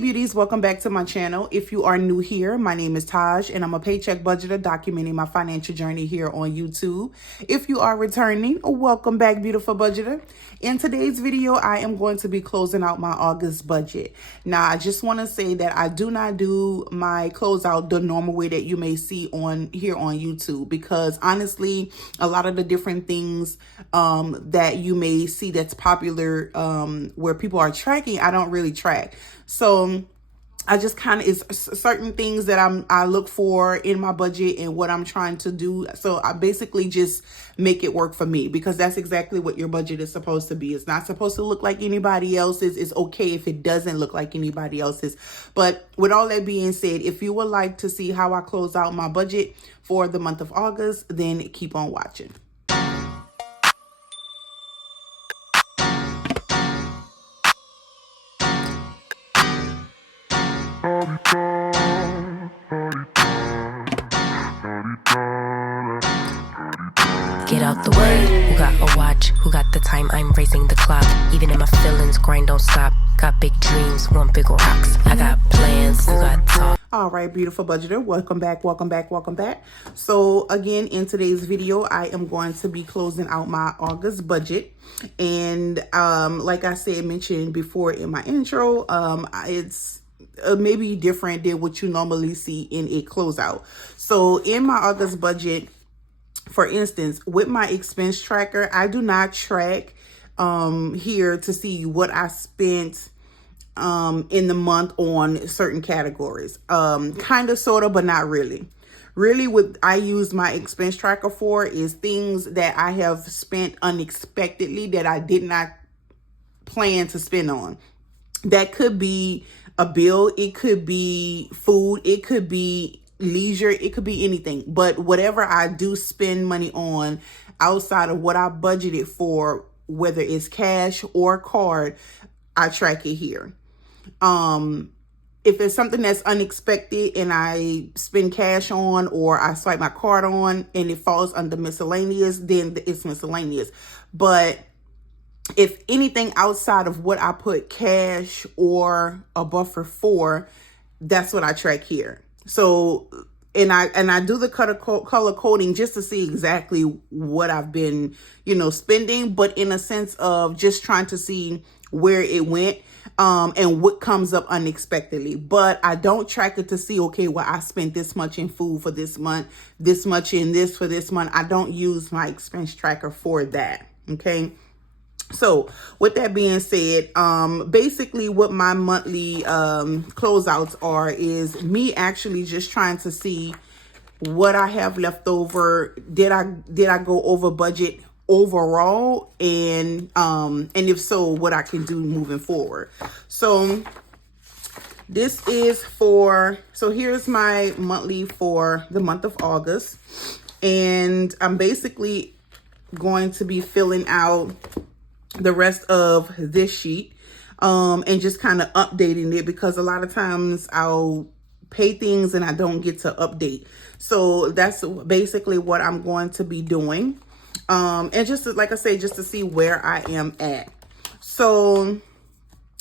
beauties, welcome back to my channel. If you are new here, my name is Taj and I'm a paycheck budgeter documenting my financial journey here on YouTube. If you are returning, welcome back, beautiful budgeter. In today's video, I am going to be closing out my August budget. Now, I just want to say that I do not do my closeout the normal way that you may see on here on YouTube, because honestly, a lot of the different things that you may see that's popular where people are tracking, I don't really track. So I just kind of, it's certain things that I look for in my budget and what I'm trying to do. So I basically just make it work for me, because that's exactly what your budget is supposed to be. It's not supposed to look like anybody else's. It's okay if it doesn't look like anybody else's. But with all that being said, if you would like to see how I close out my budget for the month of August, then keep on watching. Get out the way. Who got a watch? Who got the time? I'm raising the clock. Even in my feelings, grind don't stop. Got big dreams, want bigger rocks. I got plans, you got talk. All right, beautiful budgeter, welcome back, welcome back, welcome back. So again, in today's video, I am going to be closing out my August budget. And like I said, mentioned before in my intro, it's maybe different than what you normally see in a closeout. So in my August budget, for instance, with my expense tracker, I do not track here to see what I spent in the month on certain categories. Kind of, sort of, but not really. Really, what I use my expense tracker for is things that I have spent unexpectedly that I did not plan to spend on. That could be a bill, it could be food, it could be leisure, it could be anything. But whatever I do spend money on outside of what I budgeted for, whether it's cash or card, I track it here. If it's something that's unexpected and I spend cash on, or I swipe my card on and it falls under miscellaneous, then it's miscellaneous. But if anything outside of what I put cash or a buffer for, that's what I track here. So, and I do the color coding just to see exactly what I've been, spending, but in a sense of just trying to see where it went, and what comes up unexpectedly. But I don't track it to see, okay, well, I spent this much in food for this month, this much in this for this month. I don't use my expense tracker for that. Okay. So with that being said, basically what my monthly closeouts are is me actually just trying to see what I have left over. Did I go over budget overall? And if so, what I can do moving forward. So this is so here's my monthly for the month of August. And I'm basically going to be filling out the rest of this sheet and just kind of updating it, because a lot of times I'll pay things and I don't get to update. So that's basically what I'm going to be doing. And just to, like I say, just to see where I am at. So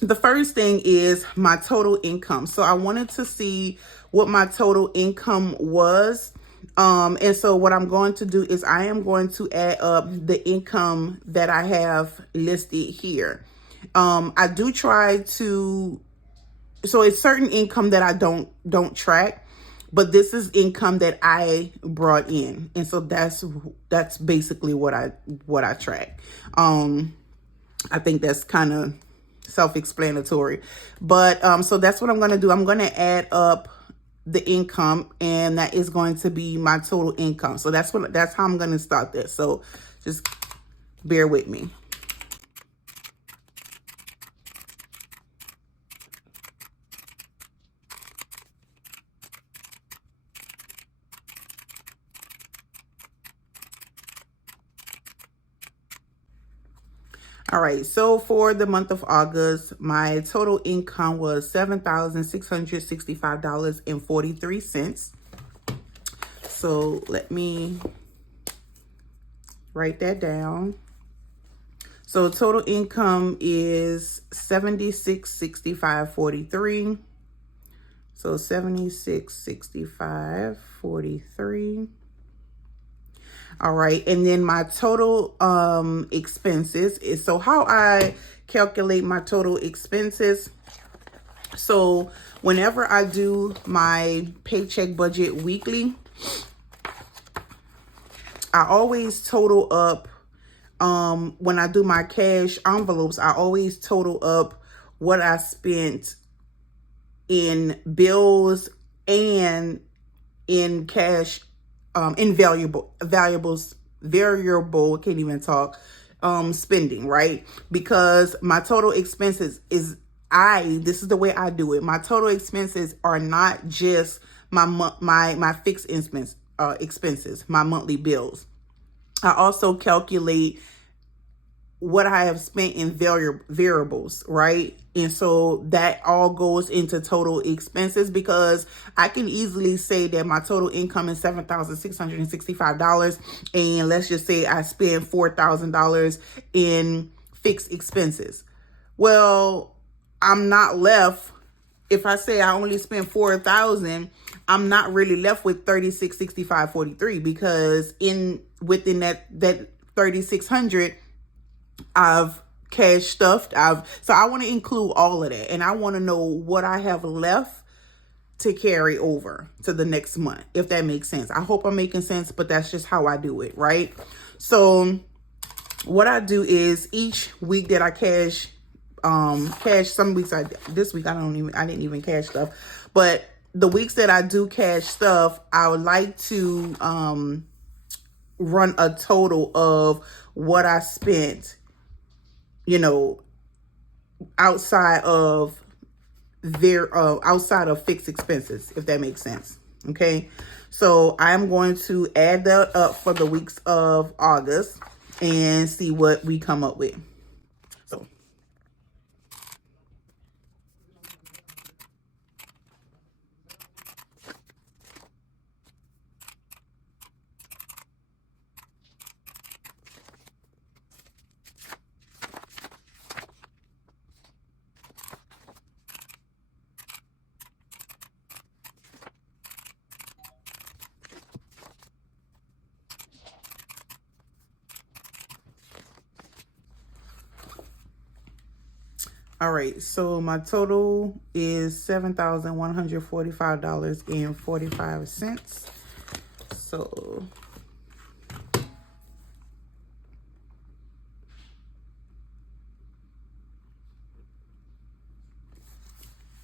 the first thing is my total income. So I wanted to see what my total income was. And so what I'm going to do is I am going to add up the income that I have listed here. I do try to, so it's certain income that I don't track, but this is income that I brought in. And so that's basically what I track. I think that's kind of self-explanatory, but, so that's what I'm going to do. I'm going to add up the income, and that is going to be my total income. So that's how I'm going to start this. So just bear with me. All right, so for the month of August, my total income was $7,665.43. So let me write that down. So total income is $76.65.43. So $76.65.43. All right, and then my total expenses is, so how I calculate my total expenses. So whenever I do my paycheck budget weekly, I always total up, when I do my cash envelopes, I always total up what I spent in bills and in cash, in variable, can't even talk, spending, right? Because my total expenses is, this is the way I do it. My total expenses are not just my fixed expenses, my monthly bills. I also calculate what I have spent in variables, right? And so that all goes into total expenses, because I can easily say that my total income is $7,665. And let's just say I spend $4,000 in fixed expenses. Well, I'm not left, if I say I only spent $4,000, I'm not really left with $3665.43, because within that $3,600, I've cash stuffed. So I want to include all of that, and I want to know what I have left to carry over to the next month, if that makes sense. I hope I'm making sense, but that's just how I do it, right? So what I do is each week that I cash, some weeks this week I didn't even cash stuff, but the weeks that I do cash stuff, I would like to run a total of what I spent, outside of fixed expenses, if that makes sense. Okay, so I'm going to add that up for the weeks of August and see what we come up with. So all right, so my total is $7,145.45. So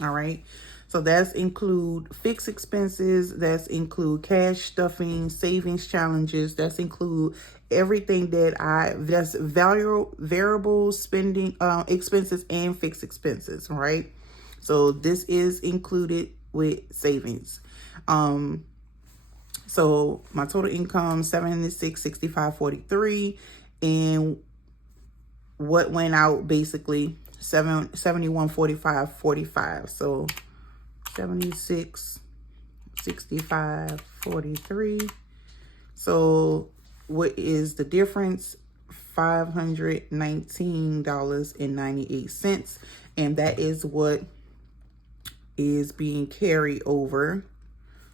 all right, so that's include fixed expenses, that's include cash stuffing, savings challenges, that's include everything that's variable spending, expenses and fixed expenses, right? So this is included with savings. So my total income, $7665.43, and what went out basically $71.45.45. So $7665.43. So what is the difference? $519.98, and that is what is being carried over.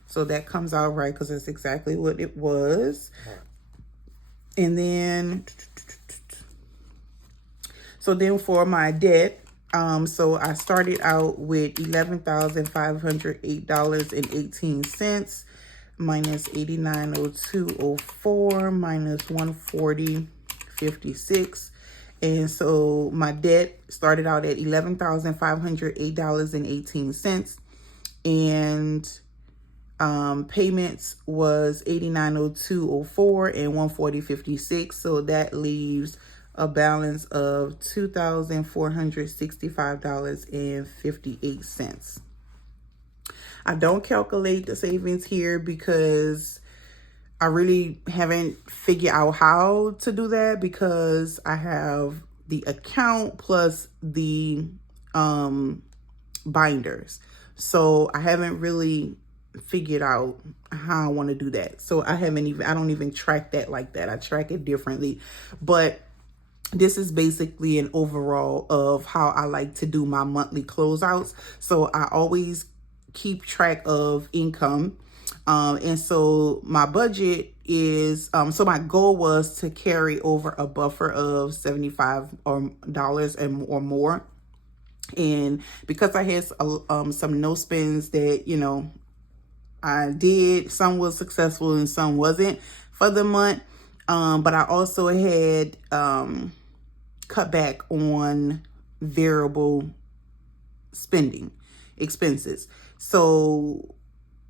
So that comes out right, because that's exactly what it was. And then for my debt, so I started out with $11,508.18 minus $8902.04 minus $140.56. And so my debt started out at $11,508.18, and payments was $8902.04 and $140.56. So that leaves a balance of $2,465.58. I don't calculate the savings here because I really haven't figured out how to do that, because I have the account plus the binders. So I haven't really figured out how I want to do that. So I don't even track that like that. I track it differently. But this is basically an overall of how I like to do my monthly closeouts. So I always keep track of income. And so my budget is, so my goal was to carry over a buffer of $75 or more. And because I had some no spends that, you know, I did, some was successful and some wasn't for the month. But I also had cut back on variable spending expenses. So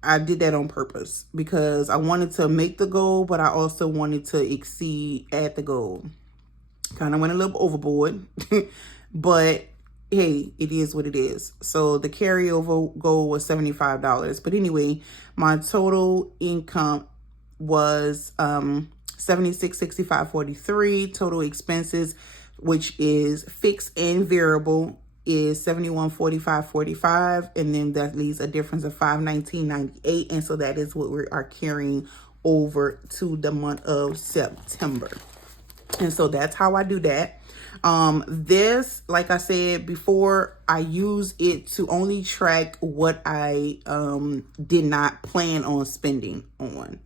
I did that on purpose because I wanted to make the goal, but I also wanted to exceed at the goal. Kind of went a little overboard, but hey, it is what it is. So the carryover goal was $75. But anyway, my total income was $76.65.43. Total expenses, which is fixed and variable, is $71.45.45, and then that leaves a difference of $519.98, and so that is what we are carrying over to the month of September. And so that's how I do that. This, like I said before, I use it to only track what I did not plan on spending on,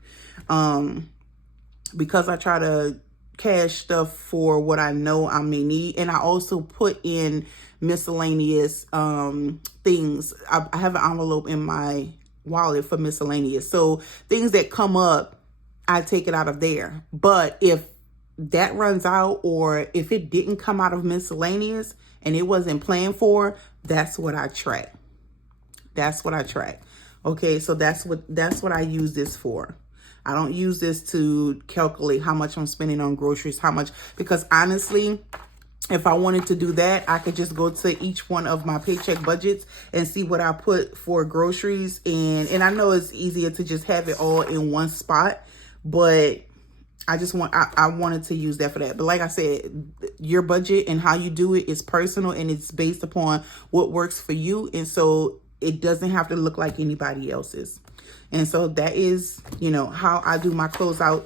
because I try to cash stuff for what I know I may need. And I also put in miscellaneous things. I have an envelope in my wallet for miscellaneous. So things that come up, I take it out of there. But if that runs out, or if it didn't come out of miscellaneous and it wasn't planned for, that's what I track. That's what I track. Okay, so that's what I use this for. I don't use this to calculate how much I'm spending on groceries, how much, because honestly, if I wanted to do that, I could just go to each one of my paycheck budgets and see what I put for groceries. And I know it's easier to just have it all in one spot, but I wanted to use that for that. But like I said, your budget and how you do it is personal, and it's based upon what works for you. And so it doesn't have to look like anybody else's. And so that is, you know, how I do my closeout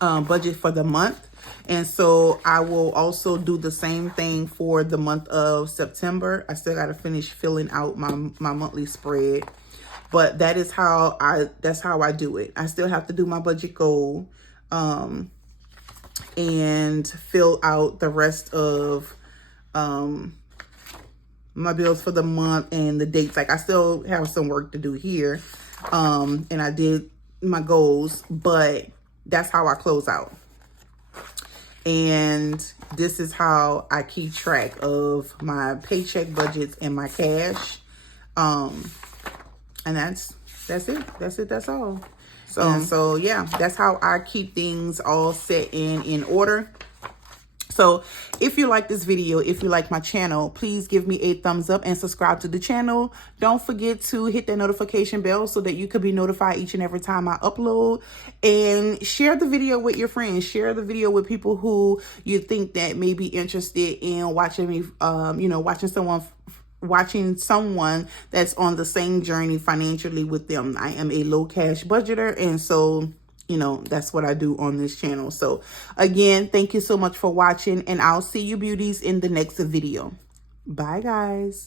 budget for the month. And so I will also do the same thing for the month of September. I still got to finish filling out my monthly spread, but that is that's how I do it. I still have to do my budget goal, and fill out the rest of, my bills for the month and the dates. Like, I still have some work to do here. And I did my goals, but that's how I close out. And this is how I keep track of my paycheck budgets and my cash. And that's it. That's all. So yeah, that's how I keep things all set in order. So if you like this video, if you like my channel, please give me a thumbs up and subscribe to the channel. Don't forget to hit that notification bell so that you could be notified each and every time I upload. And share the video with your friends. Share the video with people who you think that may be interested in watching me, watching someone that's on the same journey financially with them. I am a low cash budgeter, and so, you know, that's what I do on this channel. So again, thank you so much for watching, and I'll see you beauties in the next video. Bye guys.